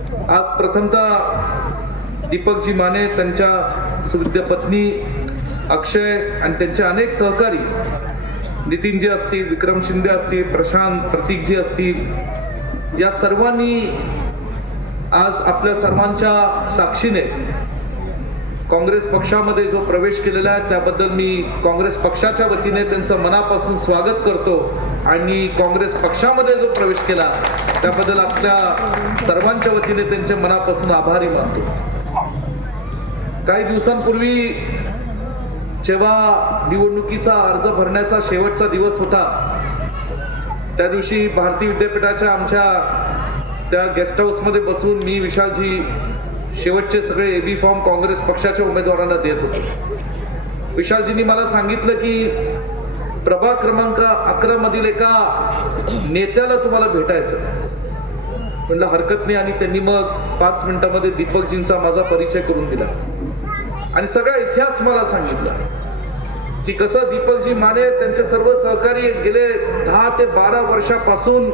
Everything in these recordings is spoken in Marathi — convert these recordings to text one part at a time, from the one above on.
आज प्रथमतः दीपकजी माने, त्यांच्या सुविद्य पत्नी अक्षय आणि त्यांचे अनेक सहकारी नितीनजी असतील, विक्रम शिंदे असतील, प्रशांत, प्रतीकजी असतील, या सर्वांनी आज आपल्या सर्वांच्या साक्षीने काँग्रेस पक्षामध्ये जो प्रवेश केलेला आहे त्याबद्दल मी काँग्रेस पक्षाच्या वतीने त्यांचं मनापासून स्वागत करतो आणि काँग्रेस पक्षामध्ये जो प्रवेश केला त्याबद्दल आपल्या सर्वांच्या वतीने त्यांचे मनापासून आभारी मानतो. काही दिवसांपूर्वी जेव्हा निवडणुकीचा अर्ज भरण्याचा शेवटचा दिवस होता, त्या दिवशी भारती विद्यापीठाच्या आमच्या त्या गेस्ट हाऊस मध्ये बसून मी, विशालजी शेवटचे सगळे एबी फॉर्म काँग्रेस पक्षाच्या उमेदवारांना देत होतो. विशालजींनी मला सांगितलं की प्रभाग क्रमांक 11 मधील एका नेत्याला तुम्हाला भेटायचं. म्हणलं हरकत नाही, आणि त्यांनी मग 5 मिनिटांमध्ये दीपकजींचा माझा परिचय करून दिला आणि सगळा इतिहास मला सांगितला की कसं दीपकजी माने त्यांचे सर्व सहकारी गेले 10 ते 12 वर्षापासून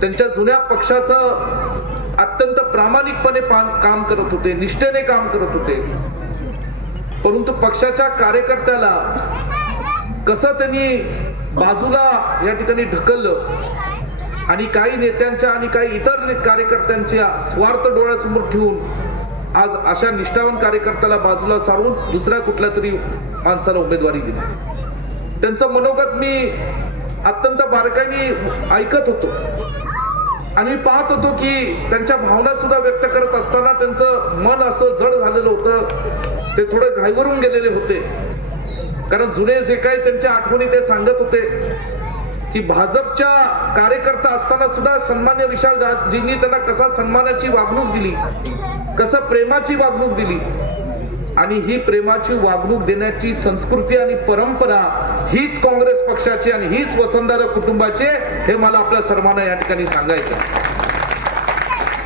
त्यांच्या जुन्या पक्षाचं अत्यंत प्रामाणिकपणे काम करत होते, निष्ठेने काम करत होते. परंतु पक्षाच्या कार्यकर्त्याला कसं त्यांनी बाजूला या ठिकाणी ढकललं आणि काही नेत्यांच्या आणि काही इतर कार्यकर्त्यांच्या स्वार्थ डोळ्यासमोर ठेवून आज अशा निष्ठावान कार्यकर्त्याला बाजूला सारून दुसऱ्या कुठल्या तरी माणसाला उमेदवारी दिली. त्यांचं मनोगत मी अत्यंत बारकाईने ऐकत होतो आणि मी पाहत होतो की त्यांच्या भावना सुद्धा व्यक्त करत असताना त्यांचं मन असं जड झालेलं होतं. ते थोडे घाईवरून गेलेले होते, कारण जुने जे काही त्यांच्या आठवणी ते सांगत होते की भाजपच्या कार्यकर्ता असताना सुद्धा सन्मान्य विशालजींनी त्यांना कसा सन्मानाची वागणूक दिली, कसं प्रेमाची वागणूक दिली, आणि ही प्रेमाची वागणूक देण्याची संस्कृती आणि परंपरा हीच काँग्रेस पक्षाची आणि हीच वसंतदादा कुटुंबाचे, हे मला आपल्या सर्वांना या ठिकाणी सांगायचं.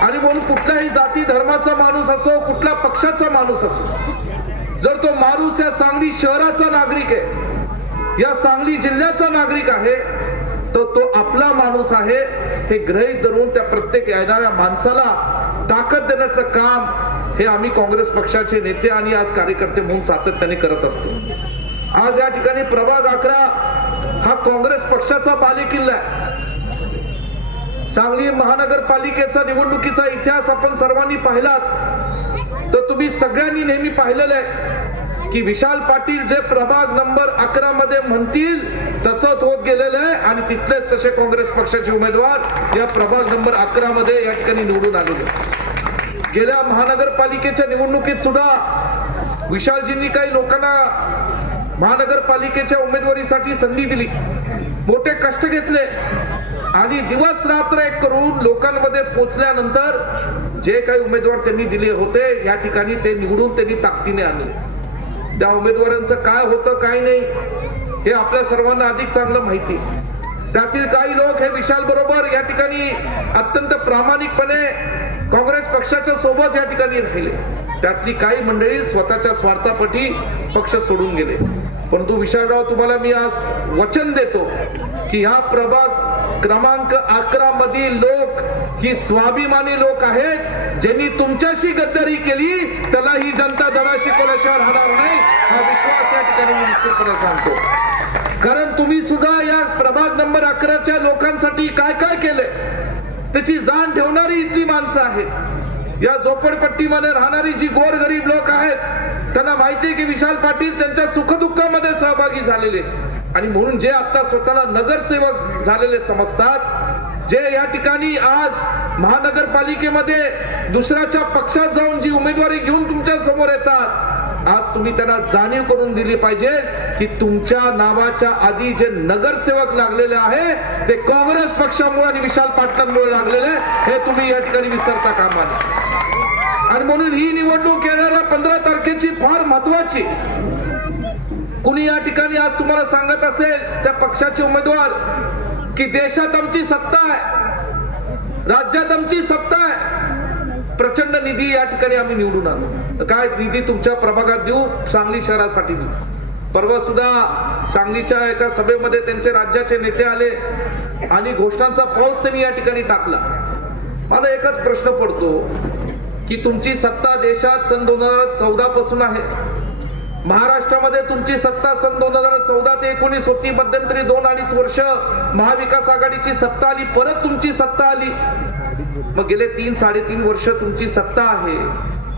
आणि म्हणून कुठल्याही जाती धर्माचा माणूस असो, कुठल्या पक्षाचा माणूस असो, जर तो माणूस या सांगली शहराचा नागरिक आहे, या सांगली जिल्ह्याचा नागरिक आहे, तर तो आपला माणूस आहे हे गृहीत धरून त्या प्रत्येक येणाऱ्या माणसाला ताकद देण्याचं काम हे आम्ही काँग्रेस पक्षाचे नेते आणि आज कार्यकर्ते म्हणून सातत्याने करत असतो. आज या ठिकाणी प्रभाग 11 हा काँग्रेस पक्षाचा बालेकिल्ला आहे. सांगली महानगरपालिकेचा निवडणुकीचा इतिहास आपण सर्वांनी पाहिलात तर तुम्ही सगळ्यांनी नेहमी पाहिलेलं आहे की विशाल पाटील जे प्रभाग नंबर 11 मध्ये म्हणतील तसंच होत गेलेलं आहे आणि तिथलेच तसे काँग्रेस पक्षाचे उमेदवार या प्रभाग नंबर 11 मध्ये या ठिकाणी निवडून आलेले. गेल्या महानगरपालिकेच्या निवडणुकीत सुद्धा विशालजींनी काही लोकांना महानगरपालिकेच्या उमेदवारीसाठी संधी दिली, मोठे कष्ट घेतले आणि दिवस रात्र एक करून लोकांमध्ये पोहोचल्यानंतर जे काही उमेदवार त्यांनी दिले होते या ठिकाणी ते निवडून त्यांनी ताकदीने आणले. त्या उमेदवारांचं काय होतं काय नाही हे आपल्या सर्वांना अधिक चांगलं माहिती. त्यातील काही लोक हे विशाल बरोबर या ठिकाणी अत्यंत प्रामाणिकपणे काँग्रेस पक्षाच्या सोबत या ठिकाणी राहिले. त्यातली काही मंडळी स्वतःच्या स्वार्थापोटी पक्ष सोडून गेले. परंतु विशालराव, तुम्हाला मी आज वचन देतो की ह्या प्रभाग क्रमांक 11 मधील लोक ही स्वाभिमानी लोक आहेत. ज्यांनी तुमच्याशी गद्दारी केली त्याला ही जनता दराशी कोणाशिवाय राहणार नाही, हा विश्वास या ठिकाणी मी निश्चितपणे सांगतो. कारण तुम्ही सुद्धा या प्रभाग नंबर 11च्या लोकांसाठी काय काय केले त्याची जाण ठेवणारी इथली माणसं आहेत. या झोपडपट्टीमध्ये राहणारी जी गोरगरीब लोक आहेत त्यांना माहिती आहे की विशाल पाटील त्यांच्या सुखदुःखामध्ये सहभागी झालेले आणि म्हणून जे आता स्वतःला नगरसेवक झालेले समजतात, जे या ठिकाणी आज महानगरपालिकेमध्ये दुसऱ्याच्या पक्षात जाऊन जी उमेदवारी घेऊन तुमच्या समोर येतात, आज तुम्ही त्यांना जाणीव करून दिली पाहिजे की तुमच्या नावाच्या आधी जे नगरसेवक लागलेले आहे ते काँग्रेस पक्षामुळे आणि विशाल पाटलांमुळे लागलेले, हे तुम्ही या ठिकाणी विसरता कामा नये. आणि म्हणून ही निवडणूक येणाऱ्या 15 तारखेची फार महत्वाची. कुणी या ठिकाणी आज तुम्हाला सांगत असेल त्या पक्षाचे उमेदवार की देशात आमची सत्ता आहे, राज्यात आमची सत्ता आहे, प्रचंड निधी या ठिकाणी आम्ही निवडून आणू. काय निधी तुमच्या प्रभागात देऊ, सांगली शहरासाठी देऊ. परवा सुद्धा सांगलीच्या एका सभेमध्ये त्यांचे राज्याचे नेते आले आणि घोषणांचा पाऊस त्यांनी या ठिकाणी टाकला. मला एकच प्रश्न पडतो की तुमची सत्ता देशात सन 2014 पासून आहे. महाराष्ट्रामध्ये तुमची सत्ता सन 2014 ते 19 होती. मध्यंतरी 2-2.5 वर्ष महाविकास आघाडीची सत्ता आली, परत तुमची सत्ता आली. मग गेले 3-3.5 वर्ष तुमची सत्ता आहे.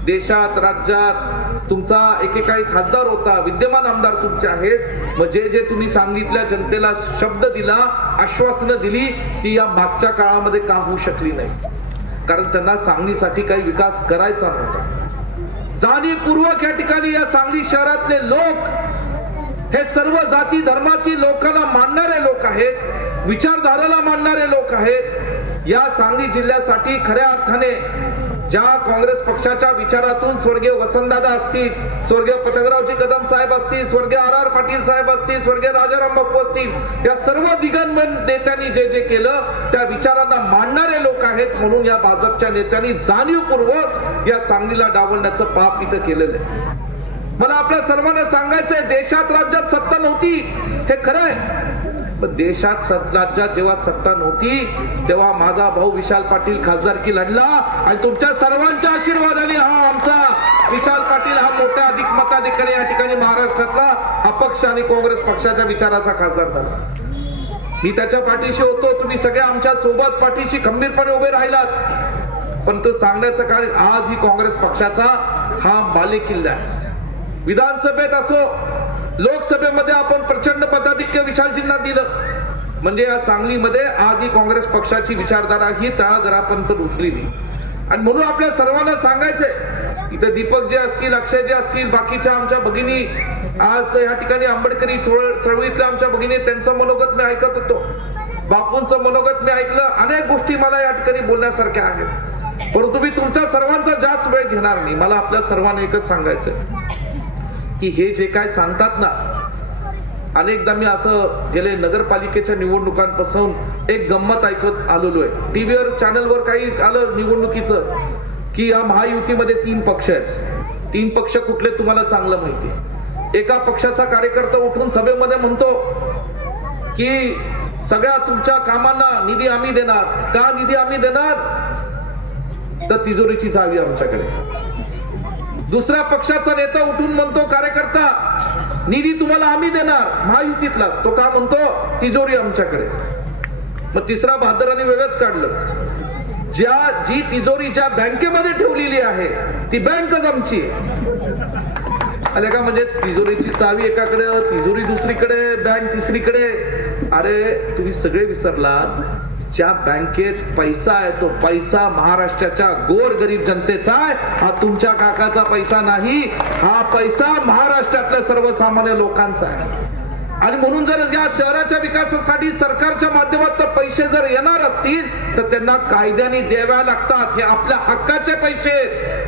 देशात राज्यात तुमचा एकेकाळी खासदार होता, विद्यमान आमदार तुमचे आहेत. मग जे जे तुम्ही सांगितल्या जनतेला शब्द दिला, आश्वासनं दिली, ती या मागच्या काळामध्ये का होऊ शकली नाही? कारण त्यांना सांगलीसाठी काही विकास करायचा नव्हता. जाणीवपूर्वक या ठिकाणी या सांगली शहरातले लोक हे सर्व जाती धर्मातील लोकांना मानणारे लोक आहेत, विचारधाराला मानणारे लोक आहेत. या सांगली जिल्ह्यासाठी खऱ्या अर्थाने ज्या काँग्रेस पक्षाच्या विचारातून स्वर्गीय वसंतदादा असतील, स्वर्गीय पटकरावजी कदम साहेब असतील, स्वर्गीय R.R. पाटील साहेब असतील, स्वर्गीय राजाराम बापू असतील, या सर्व दिग्गज नेत्यांनी जे जे केलं त्या विचारांना मानणारे लोक आहेत. म्हणून या भाजपच्या नेत्यांनी जाणीवपूर्वक या सांगलीला डावलण्याचं पाप इथं केलेलं आहे. मला आपल्या सर्वांना सांगायचंय, देशात राज्यात सत्ता नव्हती हे खरं आहे, पण देशात राज्यात जेव्हा सत्ता नव्हती तेव्हा माझा भाऊ विशाल पाटील खासदारकी लढला आणि तुमच्या सर्वांच्या आशीर्वादाने हा आमचा विशाल पाटील हा मोठ्या मताधिकारी या ठिकाणी महाराष्ट्रातला अपक्ष आणि काँग्रेस पक्षाच्या विचाराचा खासदार झाला. मी त्याच्या पाठीशी होतो, तुम्ही सगळे आमच्या सोबत पाठीशी खंबीरपणे उभे राहिलात. पण तो सांगण्याचं कारण आज ही काँग्रेस पक्षाचा हा बालेकिल्ला आहे. विधानसभेत असो, लोकसभेमध्ये आपण प्रचंड मताधिक्य विशालजींना दिलं. म्हणजे या सांगलीमध्ये आज ही काँग्रेस पक्षाची विचारधारा ही तळागाळापर्यंत रुजलेली. आणि म्हणून आपल्या सर्वांना सांगायचंय, इथं दीपक जे असतील, अक्षय जे असतील, बाकीच्या आमच्या भगिनी आज या ठिकाणी आंबेडकरी चळवळीतल्या आमच्या भगिनी, त्यांचं मनोगत मी ऐकत होतो, बापूंचं मनोगत मी ऐकलं. अनेक गोष्टी मला या ठिकाणी बोलण्यासारख्या आहेत, परंतु मी तुमच्या सर्वांचा जास्त वेळ घेणार नाही. मला आपल्या सर्वांना एकच सांगायचंय की हे जे काय सांगतात ना, अनेकदा मी असं गेले नगरपालिकेच्या निवडणुकांपासून एक गंमत ऐकत आलेलो आहे. टीव्हीवर चॅनलवर काही आलं निवडणुकीचं की या महायुतीमध्ये 3 पक्ष आहेत. 3 पक्ष कुठले तुम्हाला चांगलं माहिती. एका पक्षाचा कार्यकर्ता उठून सभेमध्ये म्हणतो की सगळ्या तुमच्या कामांना निधी आम्ही देणार. का निधी आम्ही देणार? तर तिजोरीची चावी आमच्याकडे. दुसऱ्या पक्षाचा नेता उठून म्हणतो, कार्यकर्ता निधी तुम्हाला आम्ही देणार, महायुतीतलाच. तो का म्हणतो? तिजोरी आमच्याकडे. मग तिसरा बहादरांनी वेगळंच काढलं, जी तिजोरी ज्या बँकेमध्ये ठेवलेली आहे ती बँकच आमची. आले का? म्हणजे तिजोरीची चावी एकाकडे, तिजोरी दुसरीकडे, बँक तिसरीकडे. अरे तुम्ही सगळे विसरलात, ज्या बँकेत पैसा आहे तो पैसा महाराष्ट्राच्या गोर गरीब जनतेचा आहे. हा तुमच्या काकाचा पैसा नाही, हा पैसा महाराष्ट्रातल्या सर्वसामान्य लोकांचा आहे. आणि म्हणून जर या शहराच्या विकासासाठी सरकारच्या माध्यमातून पैसे जर येणार असतील तर त्यांना कायद्याने द्याव्या लागतात. हे आपल्या हक्काचे पैसे,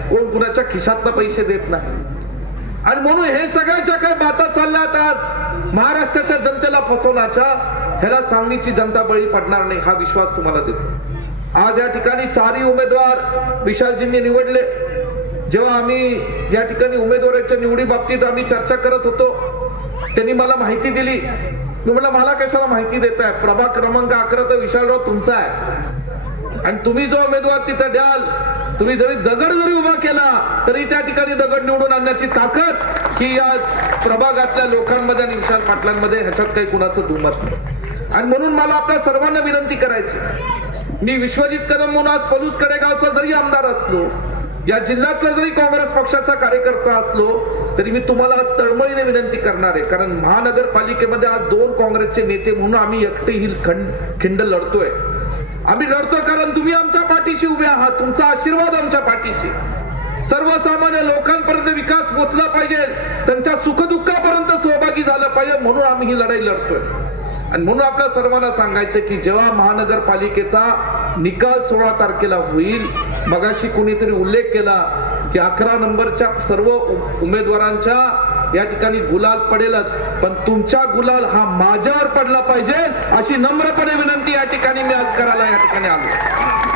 कोण कुणाच्या खिशातनं पैसे देत नाही. आणि म्हणून हे सगळ्याच्या काही बाता चालल्यात आज महाराष्ट्राच्या जनतेला फसवण्याच्या, ह्याला सांगलीची जनता बळी पडणार नाही हा विश्वास तुम्हाला देतो. आज या ठिकाणी 4ही उमेदवार विशालजींनी निवडले. जेव्हा आम्ही या ठिकाणी उमेदवाराच्या निवडी बाबतीत आम्ही चर्चा करत होतो, त्यांनी मला माहिती दिली. मी म्हटलं मला कशाला माहिती देताय, प्रभाग क्रमांक 11 तर विशालराव तुमचा आहे आणि तुम्ही जो उमेदवार तिथे द्याल, तुम्ही जरी दगड जरी उभा केला तरी त्या ठिकाणी दगड निवडून आणण्याची ताकद ही या प्रभागातल्या लोकांमध्ये आणि विशाल पाटलांमध्ये, ह्याच्यात काही कुणाचं दुमत नाही. आणि म्हणून मला आपल्या सर्वांना विनंती करायची, मी विश्वजित कदम म्हणून आज पलूस कडेगावचा जरी आमदार असलो, या जिल्ह्यातला जरी काँग्रेस पक्षाचा कार्यकर्ता असलो, तरी मी तुम्हाला तळमळीने विनंती करणार आहे. कारण महानगरपालिकेमध्ये आज 2 काँग्रेसचे नेते म्हणून आम्ही एकटे ही खिंड लढतोय. आम्ही लढतोय कारण तुम्ही आमच्या पाठीशी उभे आहात, तुमचा आशीर्वाद आमच्या पाठीशी. सर्वसामान्य लोकांपर्यंत विकास पोहोचला पाहिजे, त्यांच्या सुखदुःखापर्यंत सहभागी झालं पाहिजे, म्हणून आम्ही ही लढाई लढतोय. आणि म्हणून आपल्या सर्वांना सांगायचं की जेव्हा महानगरपालिकेचा निकाल 16 तारखेला होईल, मगाशी कोणीतरी उल्लेख केला की 11 नंबरच्या सर्व उमेदवारांच्या या ठिकाणी गुलाल पडेलच, पण तुमचा गुलाल हा माझ्यावर पडला पाहिजे अशी नम्रपणे विनंती या ठिकाणी मी आज करायला या ठिकाणी आलो.